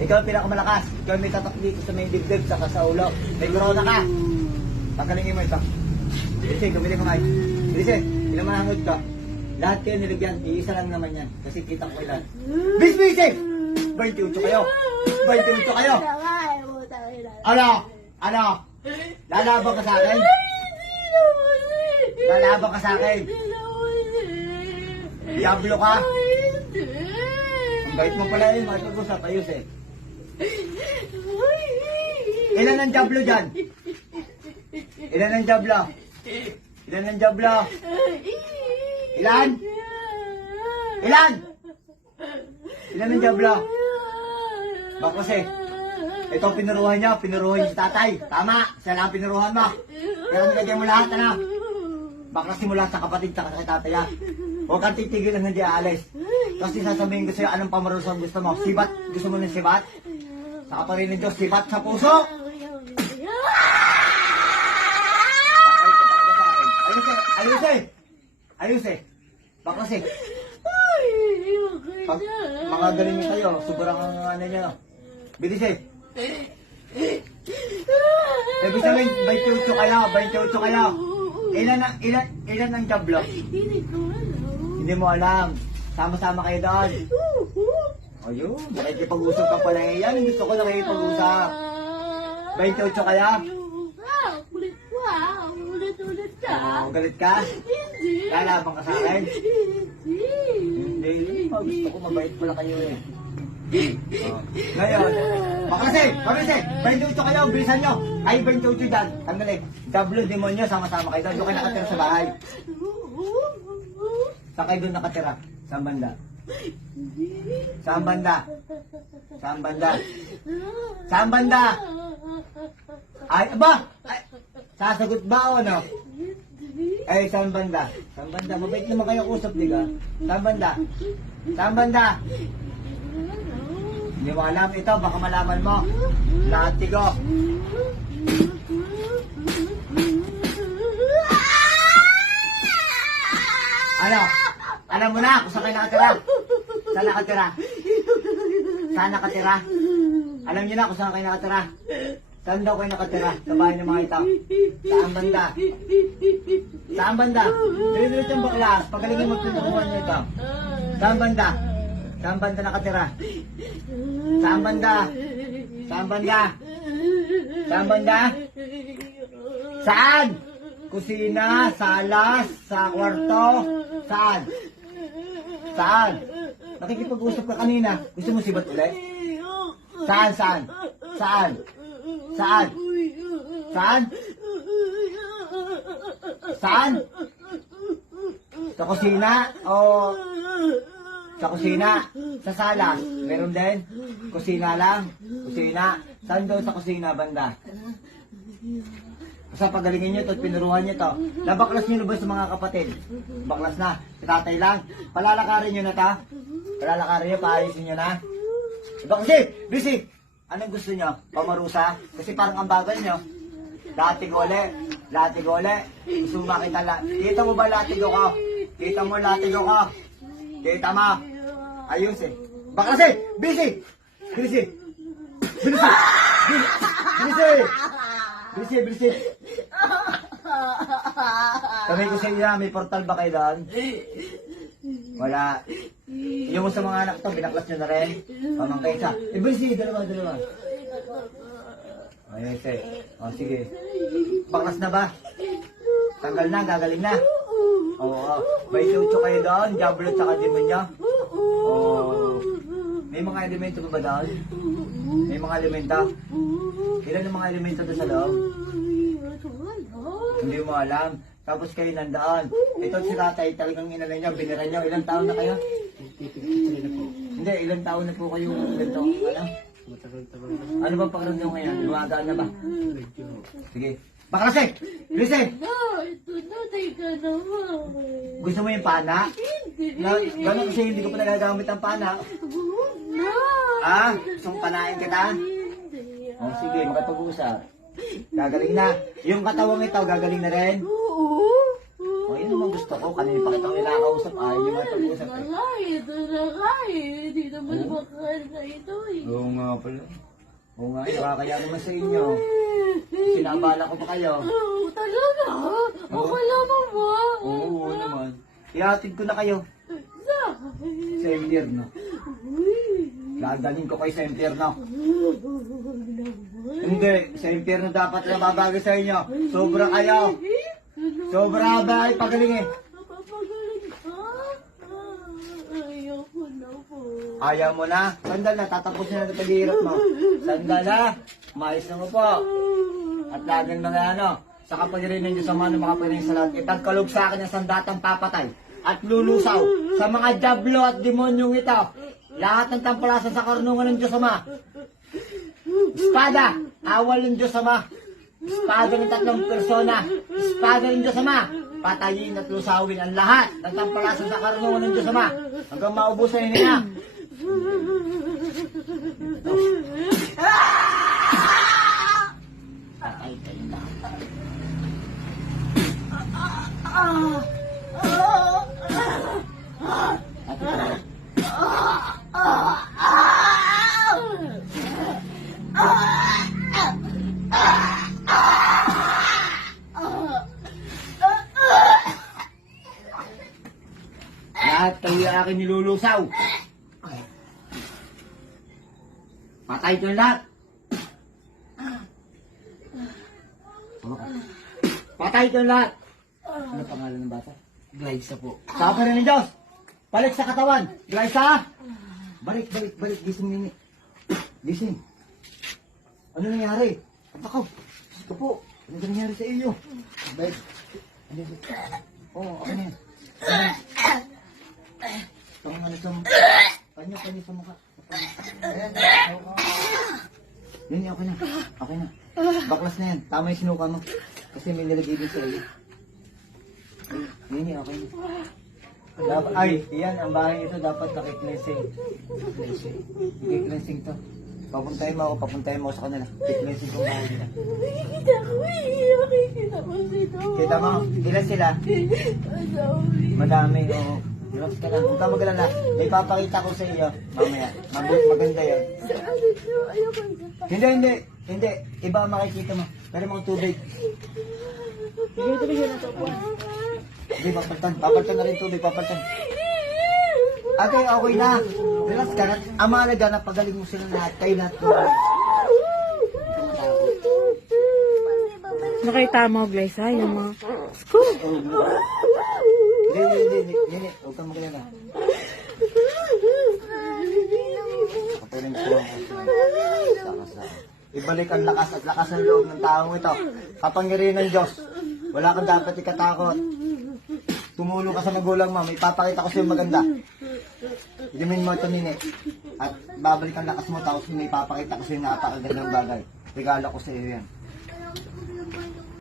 Ikaw ang pinakamalakas. Ikaw may tatak dito sa may dibdib, saka sa ulo. May corona ka. Tanggalin mo ito. Bilisi, gumili ka ngayon. Bilisi, pinamanahod ka. Lahat kayo nilagyan, iisa lang naman yan. Kasi kita ko ilan. Bis, bilisi! 28 kayo. 28 kayo. Ano? Ano? Lalaban ka sa akin? Lalaban ka sa akin? Diablo ka? Ang bait mo pala yun, makipag-usap, ayos eh. Ilan ang Diablo dyan? Ilan ang Diablo? Ilan ang Diablo? Ilan? Ilan? Ilan ang Diablo? Bakos eh. Ito pinuruhan niya, pinuruhan si tatay. Tama, siya lang ang pinuruhan mo. Pero nilagyan mo lahat, ano? Bakla simula sa kapatid sa kay tatay, ah. Huwag kang titigil ang hindi aalis. Kasi sasabihin ko sa'yo, anong pamarusan gusto mo? Sibat? Gusto mo ng sibat? Sa kapatid ng Diyos, sibat sa puso! Sa. Ayos eh, ayos eh! Ayos eh! Baklas eh. Pag mga galing niyo kayo, sobrang ano niya. Bilis eh. Ibig sabihin, 28 kayo, 28 kayo. Ilan ang, ilan, ilan ang jablo? Hindi mo alam. Sama-sama kayo doon. Ayun, nakikipag-usap ka pala eh. Yan, gusto ko nakikipag-usap. 28 kaya? Ulit ko ah. Ulit-ulit ka. Oh, galit ka? Hindi. Lalaban ka sa akin? Hindi. Hindi. Oh, gusto ko mabait pala kayo eh. Oh. Ngayon, maklase, maklase, 28 kayo, bilisan nyo. Ay, 28 dyan. Tanggalin. Double demonyo, sama-sama kayo. Doon kayo nakatira sa bahay. Saan kayo doon nakatira? Saan banda? Saan banda? Saan banda? Saan banda? Ay, aba! Ay, sasagot ba o no? Ay, saan banda? Saan banda? Mabait naman kayo usap, di ka? Saan banda? Saan banda? Hindi mo alam ito, baka malaman mo. Latigo. Ano? Alam mo na kung saan kayo nakatira? Saan nakatira? Saan nakatira? Alam niyo na kung saan kayo nakatira? Saan daw kayo nakatira? Sa bahay ng mga ito? Saan banda? Saan banda? Dito yung baklas. Pagalingin mo tinukuhan niyo ito. Saan banda? Saan banda nakatira? Saan banda? Saan banda? Saan banda? Saan? Kusina, salas, sa kwarto, saan? Saan? Nakikipag-usap ka kanina. Gusto mo sibat ulit? Saan, saan? Saan? Saan? Saan? Saan? Sa kusina? O sa kusina? Sa sala? Meron din? Kusina lang? Kusina? Saan doon sa kusina, banda? Sa pagalingin nyo to at pinuruhan nyo to. Nabaklas nyo na ba sa mga kapatid? Baklas na. Tatay lang. Palalakarin nyo na ta. Palalakarin nyo, paayusin nyo na. Ito kasi, busy. Anong gusto nyo? Pamarusa? Kasi parang ang bagal nyo. Latigole. Latigole. Gusto mo makita la. Kita mo ba latigo ko? Kita mo latigo ko? Kita mo? Ayos eh. Baklas eh! Busy! Busy! Busy! Busy! Busy! Busy! Sabi ko sa inyo, may portal ba kayo doon? Wala. Yung sa mga anak to, binaklas nyo na rin. Pamangkay isa. Eh, busy, dalawa, dalawa. Ayun, sige. O, sige. Baklas na ba? Tanggal na, gagaling na. Oo. May tuto kayo doon, Diablo at saka demonyo. Oo. May mga elemento pa ba doon? May mga elemento? Ilan ang mga elemento doon sa loob? Hindi mo alam. Tapos kayo nandoon. Ito si tatay, talagang inano niya, binira niya. Ilang taon na kayo? Hindi, ilang taon na po kayo ganito. Ano? Ano ba pakiramdam ngayon? Lumagaan na ba? Sige. Baklase! Listen! No, ito na, teka naman. Gusto mo yung pana? Hindi. Na, kasi hindi ko pa nagagamit ang pana. No. Ah, gusto mong panain kita? Hindi. O sige, makapag-usap. Gagaling na. Yung katawang ito, gagaling na rin. Oo. O, yun naman gusto gusto ko. Kanina pa kitang inakausap. Ayaw niyo matag-usap eh. Wala, ito na nga eh. Hindi naman makain na ito eh. Oo nga pala. Oo nga, kaya naman sa inyo. Sinabala ko pa kayo. Oh, talaga? Akala mo ba? Oo, oo naman. Ihatid ko na kayo sa impyerno. Dadalhin ko kayo sa impyerno. Hindi, sa impyerno dapat na babagay sa inyo. Sobra kayo. Sobra ba? Pagaling eh. Napapagaling ka? Ah, Ayoko na po. Ayaw mo na? Sandal na, tatapusin na ang paghihirap mo. Sandal na, maayos na mo po. At laging mga ano, sa kapangyarihan ng Diyos sa mga makapangyarihan sa lahat, itagkalog sa akin ang sandatang papatay at lulusaw sa mga jablo at demonyong ito. Lahat ng tampalasan sa karunungan ng Diyos Ama. Espada, awal ng Diyos Ama. Espada ng tatlong persona. Espada ng Diyos Ama. Patayin at lusawin ang lahat ng tampalasan sa karunungan ng Diyos Ama. Hanggang maubusan niya. Patay kayo lahat. Lahat kayo akin nilulusaw. Patay ko lahat. Patay ko lahat. Ano pangalan ng bata? Glyza po. Sa pa rin ng Diyos. Balik sa katawan. Glyza. Balik, balik, balik. Gising nini. Gising. Ano nangyari? Ako. Ko po. Ano nangyari sa iyo? Balik. Ano? Oo, oh, ano yan? Ano? Pangalan sa mukha. Panyo, panyo sa mukha. Yun, okay na. Okay na. Baklas na yan. Tama yung sinuka mo. Kasi may nilagay din sa iyo. Yun, yun, okay na. Dapat, ay, yan, ang bahay nito dapat naki-cleansing. Cleansing. Naki-cleansing to. Papuntahin mo ako, papuntahin mo ako sa kanila. Naki-cleansing tong bahay nila. Nakikita ko eh. Nakikita ko dito. Kita mo, ilan sila? Madami. Madami, oo. Relax ka lang, huwag ka magalala. May papakita ko sa iyo, mamaya. Mabut, maganda ito? Ayoko. Hindi, hindi, hindi. Iba ang makikita mo. Pero mga tubig. Hindi, papaltan. Papaltan na rin tubig, papaltan. Ate, okay na. Relax ka na. Ang mahalaga na pagaling mo sila lahat. Kayo lahat. Nakita mo, Glyza, yung mga... Hindi, hindi, hindi, hindi, hindi. Huwag kang magalala. Kapiling ko ang na. Ibalik ang lakas at lakas ng loob ng taong ito. Kapangyarihan ng Diyos. Wala kang dapat ikatakot. Tumulong ka sa magulang mo. May papakita ko sa'yo maganda. Idimin mo ito nini. At babalik ang lakas mo. Tapos may papakita ko sa'yo napakagandang bagay. Regalo ko sa iyo yan.